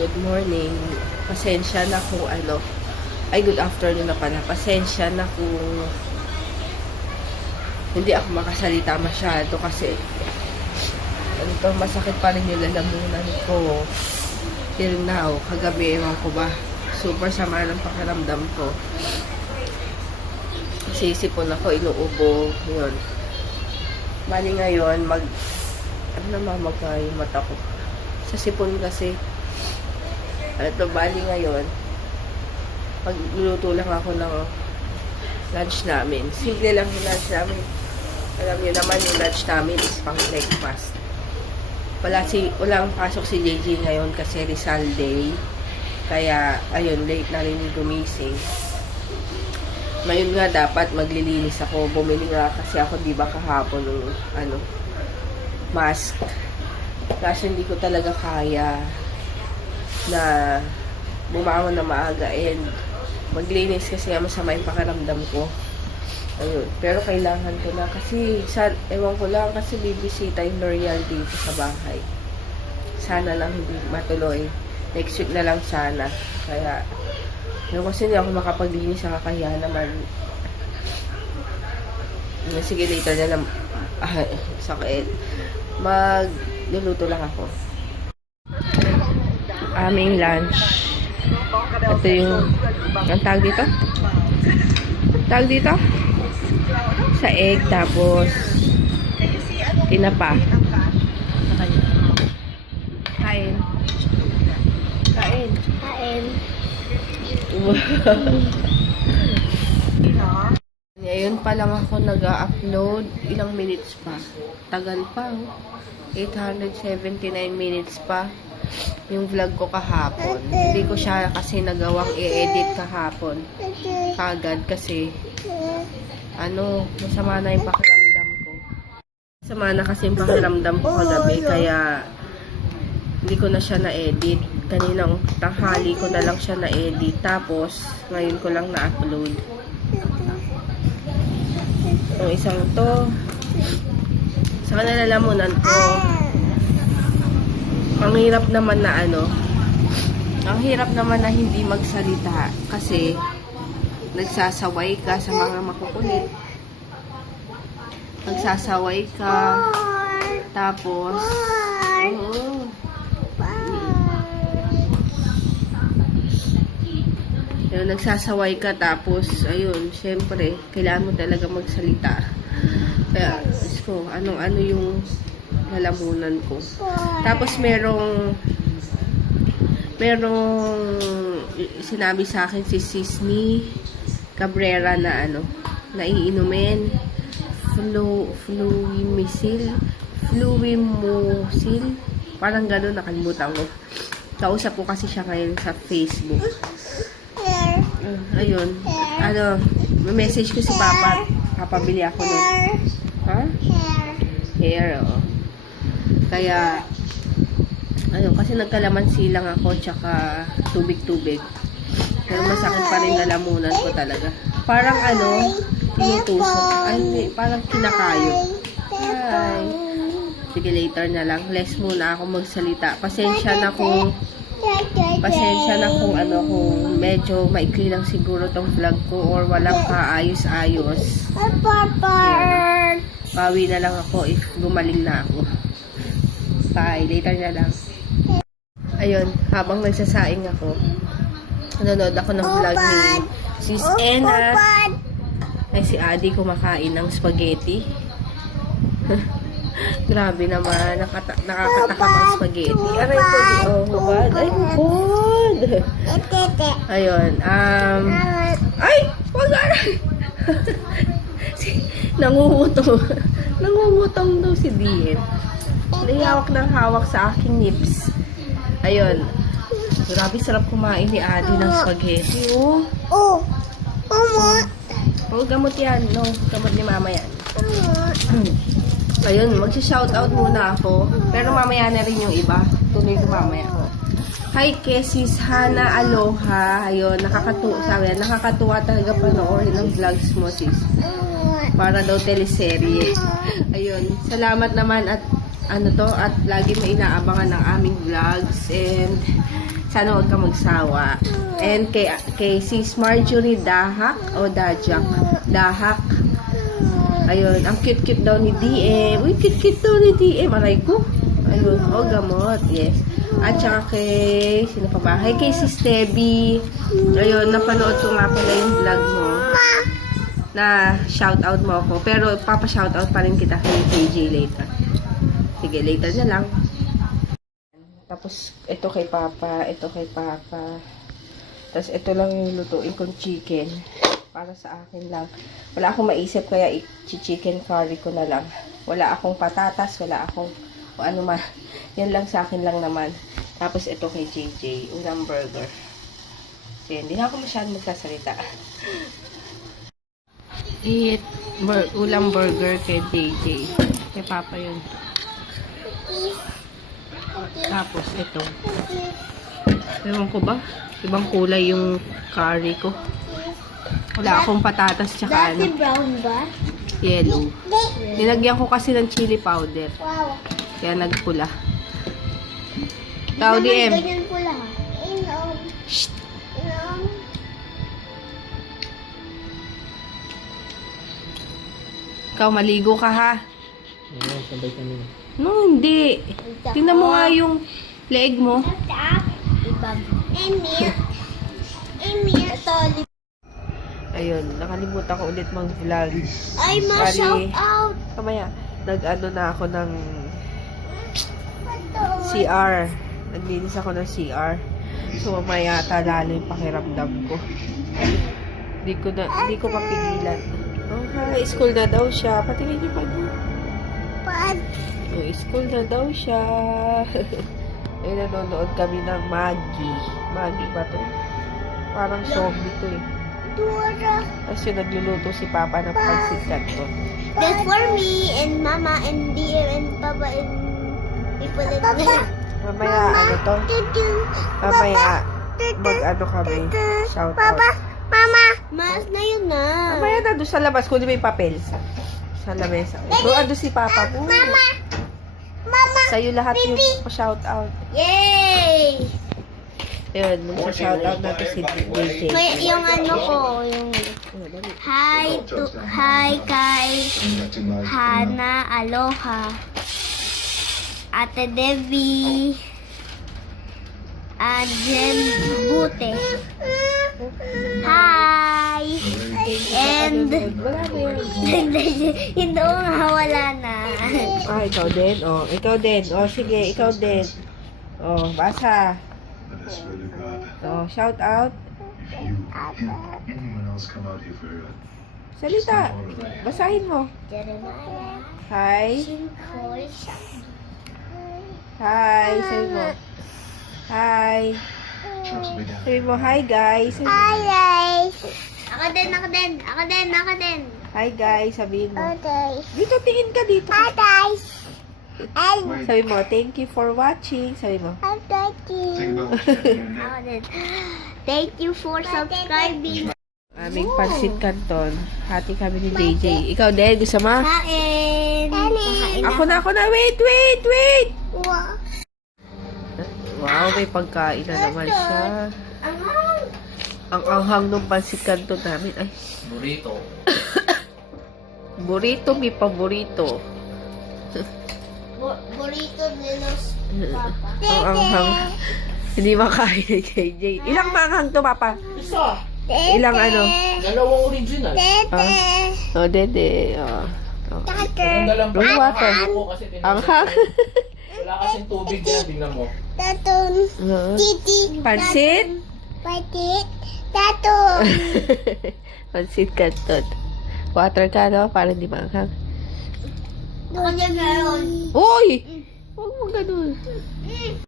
good morning. Pasensya na kung good afternoon na pala. Pasensya na kung hindi ako makasalita masyado kasi masakit pa rin yung lalamunan ko. Till now, kagabi, ewan ko ba, super sama ng pakiramdam ko. Sisipon ako, inuubo, yun. Bali ngayon, namamaga yung mata ko. Sa sipon kasi, bali ngayon, magluluto lang ako ng lunch namin. Simple lang yung lunch namin. Alam niyo naman yung lunch namin is pang breakfast. Walang pasok si JJ ngayon kasi Rizal Day. Kaya, ayun, late na rin gumising. Ngayon nga dapat maglilinis ako. Bumili nga kasi ako, di ba, kahapon ng mask. Kasi hindi ko talaga kaya na bumangon na maaga and maglinis kasi masama yung pakiramdam ko. Ayun. Pero kailangan ko na kasi ewan ko lang kasi bibisita yung L'Oreal dito sa bahay. Sana lang hindi matuloy. Next week na lang sana. Kaya kasi hindi ako makapaglinis sa kakahiya naman. Sige, later na lang. Sakit. Magluluto lang ako. Aming lunch. Ito yung ang tawag dito? Tawag dito? Sa egg, tapos tinapa. Kain. Kain. Kain. Ngayon pa lang ako nag-upload. Ilang minutes pa? Tagal pa. 879 minutes pa yung vlog ko kahapon. Hindi ko siya kasi nagawang i-edit kahapon. Kagad kasi masama na yung pakiramdam ko. Masama na kasi yung pakiramdam ko kagabi kaya hindi ko na siya na-edit. Kaninang tanghali ko na lang siya na-edit. Tapos, ngayon ko lang na-upload. Yung isang to, sa kanilalamunan ko, ang hirap naman na ang hirap naman na hindi magsalita kasi nagsasaway ka sa mga makukulit. Nagsasaway ka, tapos, Ayun, nagsasaway ka tapos ayun, syempre kailangan mo talaga magsalita. Kaya ano yung lalamunan ko. Tapos merong sinabi sa akin si Sisney Cabrera na na iinumin Fluimisil, parang gano'n, nakalimutan ko. Kausap ko kasi siya ngayon sa Facebook. Ayun. May message ko si Papa. Papabili ako nun. Ha? Hair, oo. Kaya, kasi nagkalamansi lang ako, tsaka tubig-tubig. Pero masakit pa rin lalamunan ko talaga. Parang tinutusok. Ay, parang kinakayod. Ay. Sige, later na lang. Less muna ako magsalita. Pasensya na kung kung medyo maikli lang siguro tong vlog ko or walang kaayos-ayos. Bawi na lang ako if gumaling na ako. Bye. Later na lang. Ayun, habang nagsasaing ako, nanonood ako ng vlog ni Sis Ena. Ay, si Adi kumakain ng spaghetti. Grabe naman, nakakatakam ang spaghetti. Aray ko, hubad. Ay, hubad. Ayun, ay, wag aray. Nangungutong daw si Dien. Hawak ng hawak sa aking nips. Ayun, grabe sarap kumain ni Adi ng spaghetti. Gamot yan. No, gamot ni mama yan. Ayun, magsi-shoutout muna ako. Pero mamaya na rin yung iba. Tuloy ko mamaya. Hi, Kesis Hana, aloha. Ayun, nakakatuwa talaga panoorin ang vlogs mo, sis. Para daw teleserye. Ayun, salamat naman at ano to, at lagi mo inaabangan ng aming vlogs, and sana huwag ka magsawa. And kay sis Marjorie Dahak o Dahak. Ayun, ang cute-cute daw ni DM. Uy, cute-cute daw ni DM. Aray ko. Ano, gamot. Yes. At saka kay, sino pa ba? Kay sis Debbie. Ayun, napanood ko nga pala yung vlog mo. Na shoutout mo ako. Pero papa-shoutout pa rin kita kay KJ later. Sige, later na lang. Tapos, ito kay Papa. Ito kay Papa. Tapos, ito lang yung lutuin kong chicken. Para sa akin lang. Wala akong maisip, kaya i-chicken curry ko na lang. Wala akong patatas, wala akong ano man. Yan lang sa akin lang naman. Tapos, ito kay JJ. Ulam burger. So, yan. Hindi na ako masyadong magsasalita. Ulam burger kay JJ. Kay Papa yun. Tapos, ito. Ewan ko ba? Ibang kulay yung curry ko. Wala akong patatas tsaka ano. Brown ba? Yellow. Nilagyan ko kasi ng chili powder. Wow. Kaya nagpula. Tao DM. Ganyan pula. Shh. Ikaw, maligo ka ha? Sabay kami. No, hindi. Tingnan mo nga yung leg mo. Ayun, nakalimutan ko ulit mag-vlog. Ay, ma-shout out. Kamaya, nag-ano na ako ng CR. Naglinis ako ng CR. So, mamaya talala yung pakiramdam ko. Hindi ko mapigilan. Oh, hi, school na daw siya. Patingin niyo pa doon. Paan? Oh, school na daw siya. Eh, nanonood kami ng Maggie. Maggie ba to? Parang zombie to eh. Dura. Tapos yung nagluluto si Papa ng pansit canton. That's for me and Mama and DM and Papa and people in there. Mamaya, ano to? Mamaya, mag-ano kami. Shout out. Mama! Mas na yun na. Mamaya na doon sa labas. Kunin mo yung papel. Sa lamesa. Doon ando si Papa mo. Mama! Sa'yo lahat yung shout out. Yay! Ayun, mag-shout out natin si DJ. May yung ano ko, yung hi kay Hana, aloha. Ate Debbie. Jen Bute. Hi! And Wala na yun. hindi ko nga wala na. Ah, ikaw din? Oh, ikaw din. Oh, sige, ikaw din. Oh, basa. Oh, shout out. Salita. Basahin mo. Jeremiah. Hi. Sinkhol. Hi. Sabi mo. Hi. Sabi mo, hi guys. Sabi mo, Hi guys! Ako din. hi guys. Sabihin mo. Okay. Dito, tingin ka dito. Hi guys! Sabi mo, thank you for watching. Sabi mo. Ako din. Thank you for subscribing. Aming pansit canton. Hati kami ni JJ. Ikaw din, gusto mo? Kain! Ako na. Wait. Wow! Wow, may pagkain na naman siya. Ang anghang ng pansit canton namin. Ay, Burrito. burrito, may paborito. Burrito de los Papa. Ang anghang. Hindi makain ni KJ. Ilang manghang to, Papa? Isa. Ilang ano? Dalawang original. Oh, dede. Oh. Ang dalang Blue water. Ako kasi Anghang. wala kasing tubig yan. Tingnan mo. Tatun. Oh. Titi. Pansit? Patit. Tatun. Pansit canton. Water ka, no? Para hindi manghang. Doon yung meron. Uy! Huwag mo ganun.